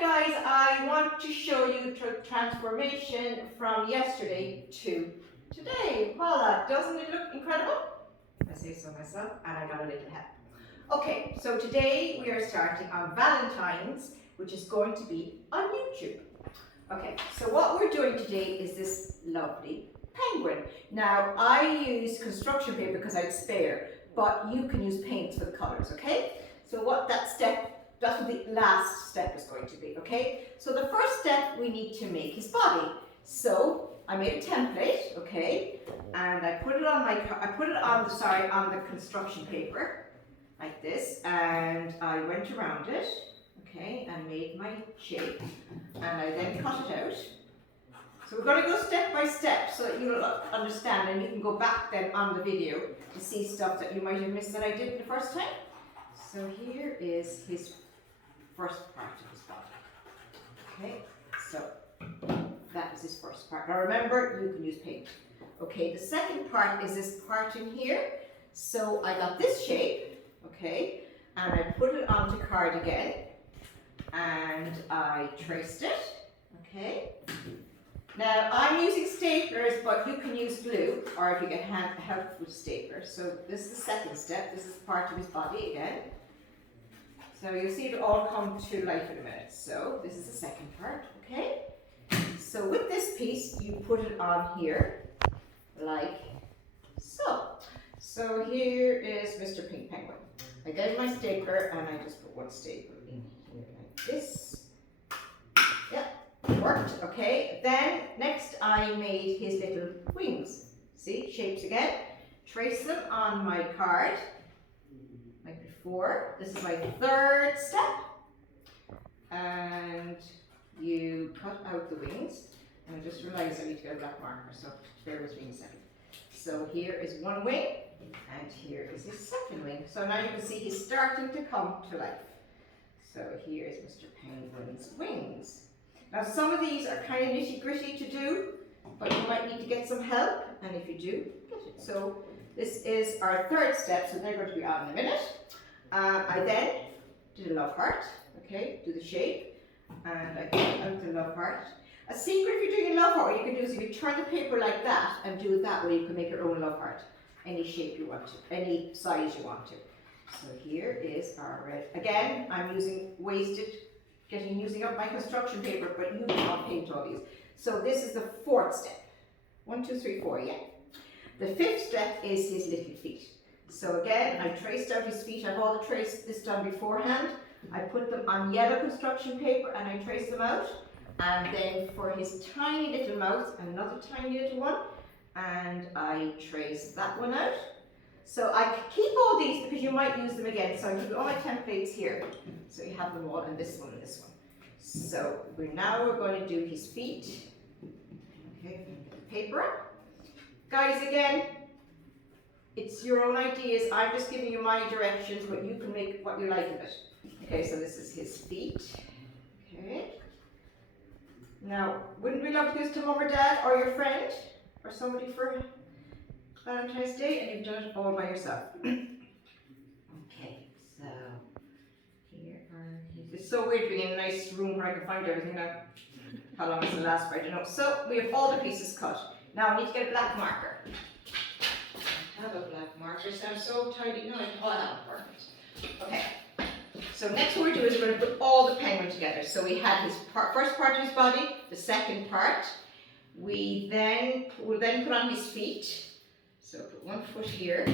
Alright guys, I want to show you the transformation from yesterday to today. Voila, doesn't it look incredible? I say so myself, and I got a little help. Okay, so today we are starting on Valentine's, which is going to be on YouTube. Okay, so what we're doing today is this lovely penguin. Now, I use construction paper because I'd spare, but you can use paints for the colours, okay? So that's what the last step is going to be, okay? So the first step, we need to make his body. So I made a template, okay, and I put it on the construction paper like this, and I went around it, okay, and made my shape, and I then cut it out. So we're going to go step by step so that you'll understand, and you can go back then on the video to see stuff that you might have missed that I did the first time. So here is his first part of his body. Okay, so that is his first part. Now remember, you can use paint. Okay, the second part is this part in here. So I got this shape, okay, and I put it onto card again, and I traced it, okay. Now I'm using staplers, but you can use glue, or if you get help with staplers. So this is the second step. This is part of his body again. So you'll see it all come to life in a minute. So this is the second part, okay? So with this piece, you put it on here, like so. So here is Mr. Pink Penguin. I get my stapler and I just put one stapler in here like this. Yep, it worked, okay. Then next I made his little wings. See, shapes again. Trace them on my card. Like before. This is my third step, and you cut out the wings, and I just realized I need to get a black marker, so bear with me a second. So here is one wing, and here is his second wing. So now you can see he's starting to come to life. So here is Mr. Penguin's wings. Now some of these are kind of nitty gritty to do, but you might need to get some help, and if you do, get it. So this is our third step, so they're going to be on in a minute. I then did a love heart, okay, do the shape, and I cut out the love heart. A secret if you're doing a love heart, what you can do is if you turn the paper like that and do it that way, you can make your own love heart. Any shape you want to, any size you want to. So here is our red. Again, I'm using using up my construction paper, but you can paint all these. So this is the fourth step. 1, 2, 3, 4, yeah. The fifth step is his little feet. So again, I traced out his feet. I've all traced this done beforehand. I put them on yellow construction paper and I traced them out. And then for his tiny little mouth, another tiny little one, and I traced that one out. So I keep all these because you might use them again. So I keep all my templates here. So you have them all, and this one and this one. So we're going to do his feet. Okay, get the paper up. Guys, again, it's your own ideas. I'm just giving you my directions, but you can make what you like of it. Okay, so this is his feet. Okay. Now, wouldn't we love to give this to mom or dad or your friend or somebody for Valentine's Day, and you've done it all by yourself? Okay, so here are his. It's so weird being in a nice room where I can find everything now. How long does it last for? I don't know. So we have all the pieces cut. Now I need to get a black marker. I have a black marker, so I'm so tidy. No, I have a perfect. Okay. So next what we're doing is we're going to put all the penguin together. So we had his first part of his body, the second part. We'll then put on his feet. So put one foot here.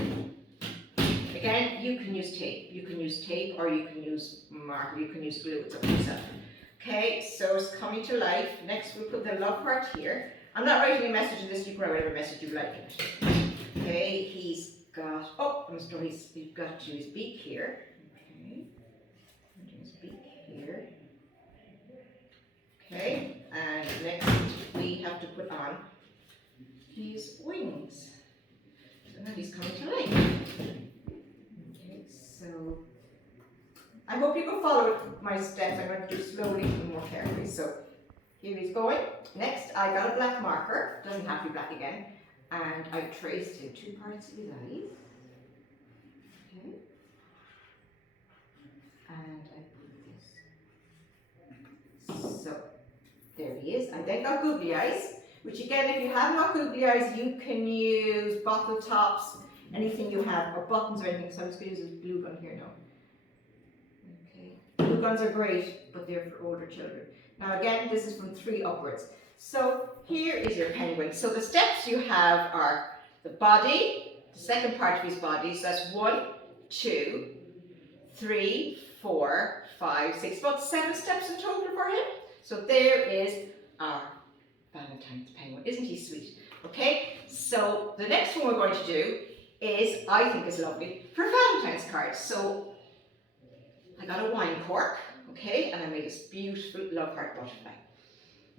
Again, you can use tape. You can use tape, or you can use marker. You can use glue. It's up to yourself. Okay, so it's coming to life. Next we'll put the love heart here. I'm not writing a message in this. You can write whatever message you like in it. Okay, he's got. Oh, I'm sorry. He's got to do his beak here. Okay, do his beak here. Okay, and next we have to put on his wings. So now he's coming to life. Okay, so I hope you can follow my steps. I'm going to do slowly and more carefully. So here he's going. Next, I got a black marker. Doesn't have to be black again. And I traced in two parts of his eyes. Okay. And I put this. There he is. I then got googly eyes, which again, if you haven't got googly eyes, you can use bottle tops, anything you have, or buttons or anything. So I'm just going to use a glue gun here now. Okay. Glue guns are great, but they're for older children. Now again, this is from 3 upwards. So here is your penguin. So the steps you have are the body, the second part of his body. So that's 1, 2, 3, 4, 5, 6, about 7 steps in total for him. So there is our Valentine's penguin. Isn't he sweet? Okay, so the next one we're going to do is, I think is lovely, for Valentine's cards. So I got a wine cork, okay, and I made this beautiful love heart butterfly.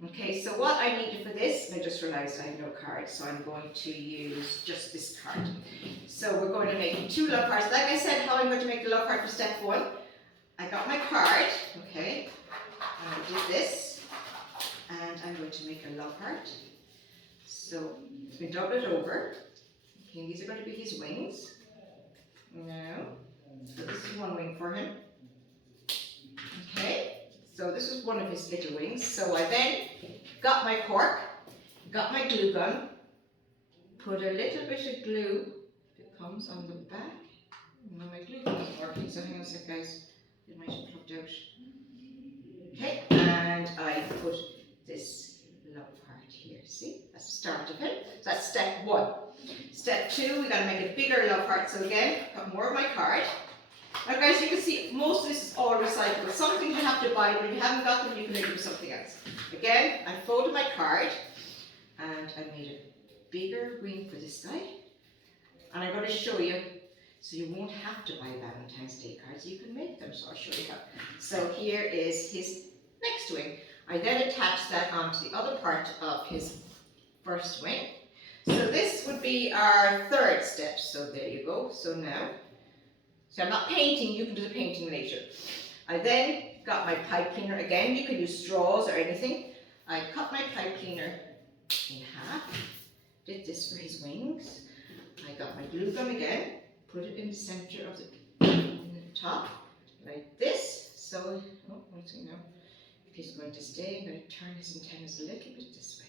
Okay, so what I needed for this, I just realised I have no cards, so I'm going to use just this card. So we're going to make 2 love hearts. Like I said, how I'm going to make the love heart for step 1. I got my card, okay, and I did this, and I'm going to make a love heart. So it's been doubled over. Okay, these are going to be his wings. Now, so this is one wing for him. Okay, so this is one of his little wings. So I then got my cork, got my glue gun, put a little bit of glue that comes on the back. Now my glue gun is working, so hang on a sec guys, it might have plugged out. Okay, and I put this love heart here, see? That's the start of it. So that's step 1. Step 2, we got to make a bigger love heart. So again, got more of my card. Now guys, you can see most of this is all recyclable. Some things you have to buy, but if you haven't got them, you can make them something else. Again, I folded my card, and I made a bigger wing for this guy. And I'm going to show you, so you won't have to buy Valentine's Day cards, you can make them, so I'll show you how. So here is his next wing. I then attach that onto the other part of his first wing. So this would be our 3rd step, so there you go. So now, so I'm not painting, you can do the painting later. I then got my pipe cleaner, again you can use straws or anything. I cut my pipe cleaner in half, did this for his wings. I got my glue gun again, put it in the center of the top, like this. So, oh, let's see now. If he's going to stay, I'm going to turn his antennas a little bit this way.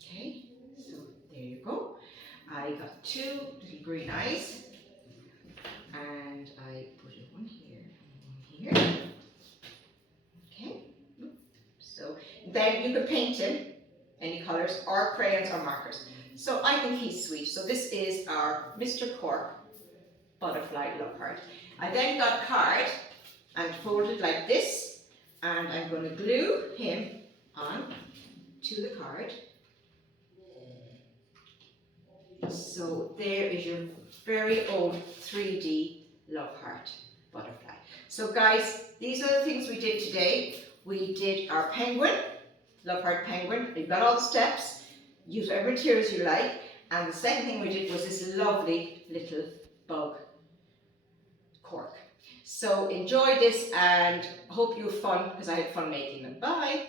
Okay, so there you go. I got 2 little green eyes, and I put it one here and one here. Okay, so then you can paint him any colours or crayons or markers. So I think he's sweet. So this is our Mr. Cork butterfly love heart. I then got a card and folded like this, and I'm going to glue him on to the card. So there is your very old 3D love heart butterfly. So guys, these are the things we did today. We did our penguin, love heart penguin. We've got all the steps. Use whatever materials you like. And the second thing we did was this lovely little bug cork. So enjoy this, and hope you have fun, because I had fun making them. Bye!